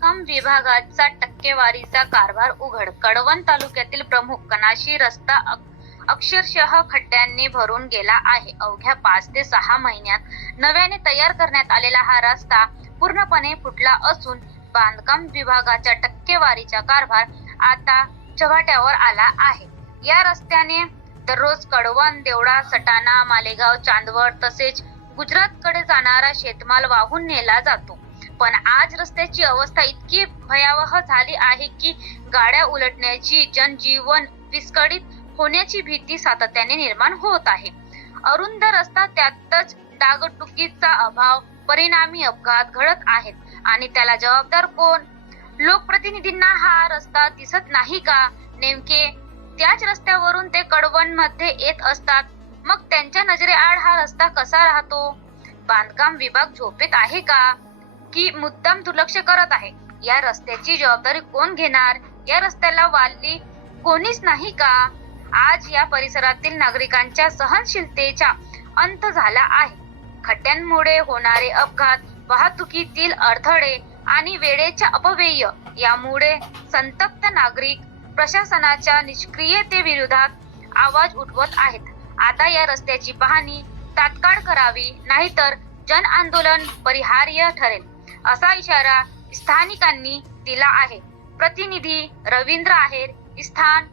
बांधकाम विभागाचा टक्केवारीचा कारभार उघड. कळवण तालुक्यातील प्रमुख कनाशी रस्ता अक्षरशः खड्ड्यांनी भरून गेला आहे. अवघ्या 5 ते 6 महिन्यात नव्याने तयार करण्यात आलेला हा रस्ता पूर्णपणे फुटला असून बांधकाम विभागाच्या टक्केवारीचा कारभार आता चव्हाट्यावर आला आहे. या रस्त्याने दररोज कळवण, देवळा, सटाणा, मालेगाव, चांदवड तसेच गुजरातकडे जाणारा शेतमाल वाहून नेला जातो. पण आज रस्त्याची अवस्था इतकी भयावह झाली आहे की गाड्या उलटण्याची, जनजीवन विस्कळीत होण्याची भीती सातत्याने निर्माण होत आहे. अरुंद रस्ता, त्यातच डागडुजीचा अभाव, परिणामी अपघात घडत आहेत. आणि त्याला जबाबदार कोण? लोकप्रतिनिधींना हा रस्ता दिसत नाही का? नेमके त्याच रस्त्यावरून ते कळवण मध्ये येत असतात, मग त्यांच्या नजरेआड हा रस्ता कसा राहतो? बांधकाम विभाग झोपेत आहे का की मुद्दाम दुर्लक्ष करत आहे? या रस्त्याची जबाबदारी कोण घेणार? या रस्त्याला वाली कोणीच नाही का? आज या परिसरातील नागरिकांच्या सहनशीलतेचा अंत झाला आहे. खड्ड्यांमुळे होणारे अपघात, वाहतुकीतील अडथळे आणि वेळेचा अपव्यय यामुळे संतप्त नागरिक प्रशासनाच्या निष्क्रियतेविरोधात आवाज उठवत आहेत. आता या रस्त्याची पाहणी तात्काळ करावी, नाहीतर जन आंदोलन परिहार्य ठरेल, असा इशारा स्थानिकांनी दिला आहे. प्रतिनिधी रवींद्र आहेर, स्थान,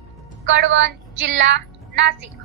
कळवण, जिल्हा नाशिक.